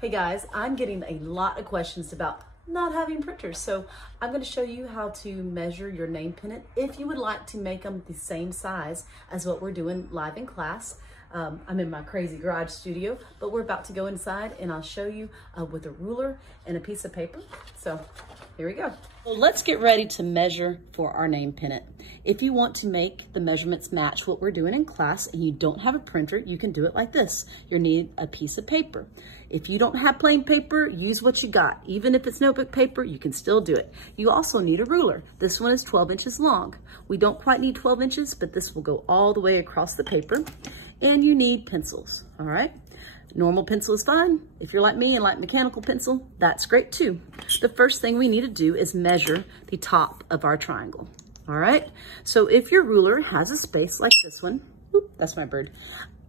Hey guys, I'm getting a lot of questions about not having printers. So I'm going to show you how to measure your name pennant if you would like to make them the same size as what we're doing live in class. I'm in my crazy garage studio, but we're about to go inside and I'll show you with a ruler and a piece of paper. So here we go. Well, let's get ready to measure for our name pennant. If you want to make the measurements match what we're doing in class and you don't have a printer, you can do it like this. You'll need a piece of paper. If you don't have plain paper, use what you got. Even if it's notebook paper, you can still do it. You also need a ruler. This one is 12 inches long. We don't quite need 12 inches, but this will go all the way across the paper. And you need pencils, all right? Normal pencil is fine. If you're like me and like mechanical pencil, that's great too. The first thing we need to do is measure the top of our triangle, all right? So if your ruler has a space like this one, oop, that's my bird.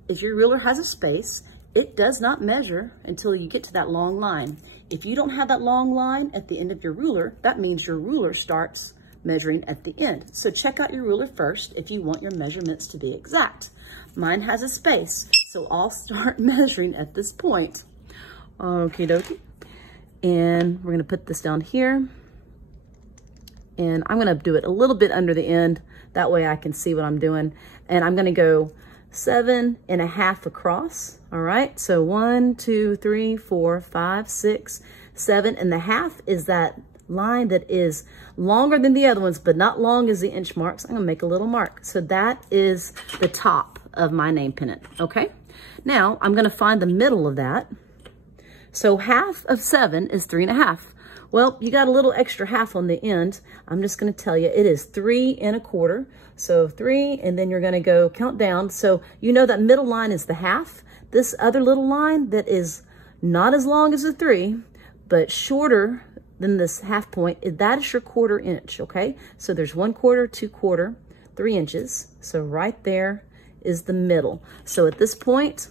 If your ruler has a space, it does not measure until you get to that long line. If you don't have that long line at the end of your ruler, that means your ruler starts measuring at the end. So check out your ruler first if you want your measurements to be exact. Mine has a space, so I'll start measuring at this point. Okie dokie. And we're gonna put this down here. And I'm gonna do it a little bit under the end. That way I can see what I'm doing. And I'm gonna go 7.5 across. All right, so 1, 2, 3, 4, 5, 6, 7.5 is that line that is longer than the other ones, but not long as the inch marks. I'm gonna make a little mark. So that is the top of my name pennant, okay? Now I'm gonna find the middle of that. So half of 7 is 3.5. Well, you got a little extra half on the end. I'm just gonna tell you, it is 3.25. So 3, and then you're gonna go count down. So you know that middle line is the half. This other little line that is not as long as a 3, but shorter than this half point, that is your 1/4 inch, okay? So there's 1/4, 2/4, 3 inches. So right there is the middle. So at this point,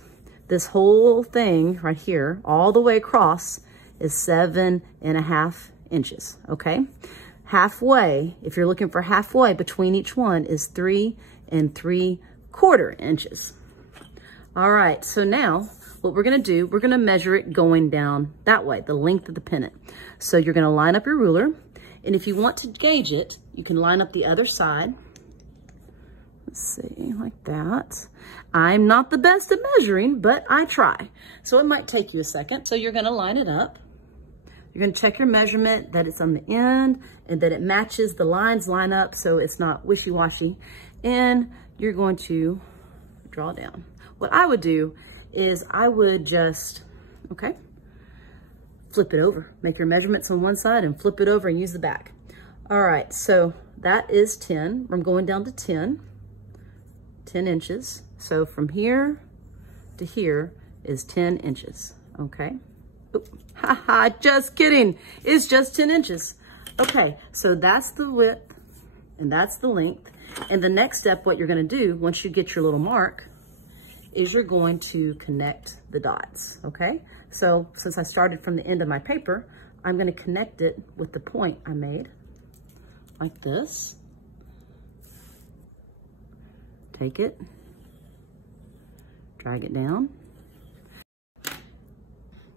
this whole thing right here, all the way across, is 7.5 inches, okay? Halfway, if you're looking for halfway between each one, is 3 3/4 inches. All right, so now what we're gonna do, we're gonna measure it going down that way, the length of the pennant. So you're gonna line up your ruler, and if you want to gauge it, you can line up the other side. Let's see, like that. I'm not the best at measuring, but I try. So it might take you a second. So you're gonna line it up. You're gonna check your measurement, that it's on the end, and that it matches, the lines line up so it's not wishy-washy. And you're going to draw down. What I would do is I would just, okay, flip it over. Make your measurements on one side and flip it over and use the back. All right, so that is 10. I'm going down to 10 inches. So from here to here is 10 inches, okay? Oop, haha, just kidding. It's just 10 inches. Okay, so that's the width and that's the length. And the next step, what you're gonna do once you get your little mark, is you're going to connect the dots, okay? So since I started from the end of my paper, I'm gonna connect it with the point I made, like this. Take it, drag it down.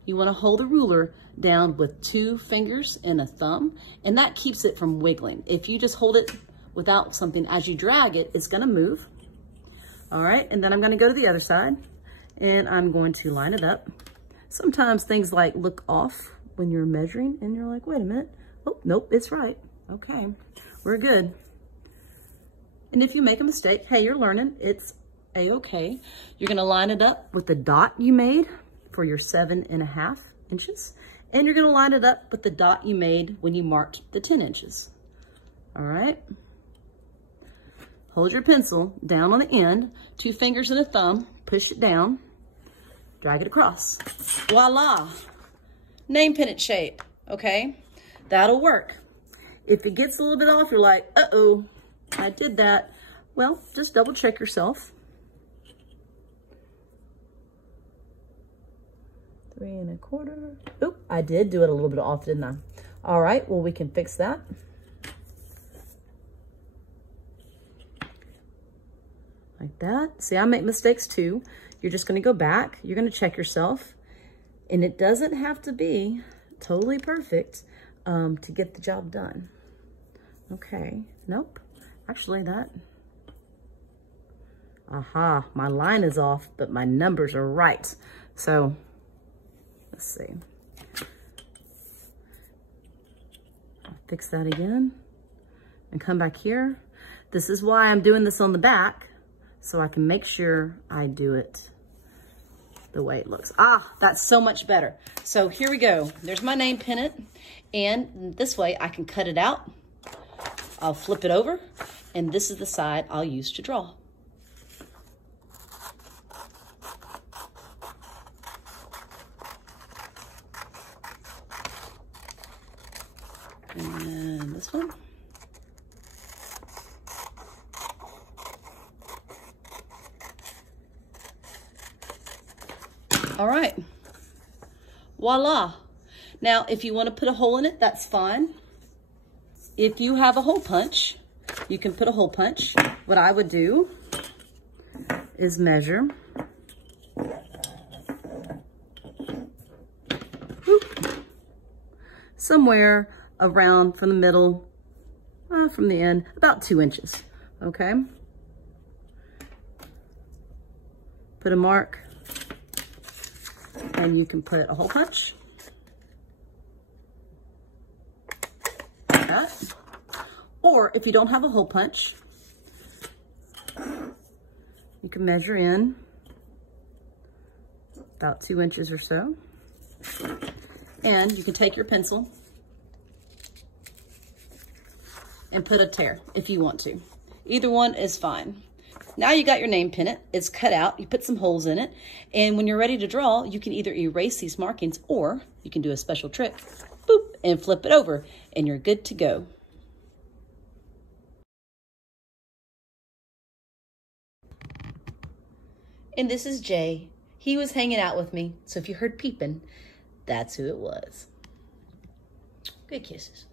You wanna hold the ruler down with 2 fingers and a thumb, and that keeps it from wiggling. If you just hold it without something, as you drag it, it's gonna move. All right, and then I'm gonna go to the other side and I'm going to line it up. Sometimes things like look off when you're measuring and you're like, wait a minute. Oh, nope, it's right. Okay, we're good. And if you make a mistake, hey, you're learning, it's a-okay. You're gonna line it up with the dot you made for your 7.5 inches. And you're gonna line it up with the dot you made when you marked the 10 inches. All right. Hold your pencil down on the end, 2 fingers and a thumb, push it down, drag it across. Voila, name pennant shape, okay? That'll work. If it gets a little bit off, you're like, uh-oh, I did that. Well, just double check yourself. 3.25. Oop, I did do it a little bit off, didn't I? All right, well, we can fix that. Like that. See, I make mistakes too. You're just gonna go back. You're gonna check yourself. And it doesn't have to be totally perfect to get the job done. Okay, nope. Actually aha, my line is off, but my numbers are right. So, let's see. I'll fix that again and come back here. This is why I'm doing this on the back, so I can make sure I do it the way it looks. Ah, that's so much better. So here we go. There's my name pennant, and this way I can cut it out. I'll flip it over, and this is the side I'll use to draw. And this one. All right, voila. Now, if you want to put a hole in it, that's fine. If you have a hole punch, you can put a hole punch. What I would do is measure. Somewhere around from the middle, from the end, about 2 inches, okay? Put a mark, and you can put a hole punch. Like that. Or if you don't have a hole punch, you can measure in about 2 inches or so. And you can take your pencil and put a tear if you want to. Either one is fine. Now you got your name pennant. It's cut out. You put some holes in it. And when you're ready to draw, you can either erase these markings or you can do a special trick. Boop, and flip it over and you're good to go. And this is Jay. He was hanging out with me. So if you heard peeping, that's who it was. Good kisses.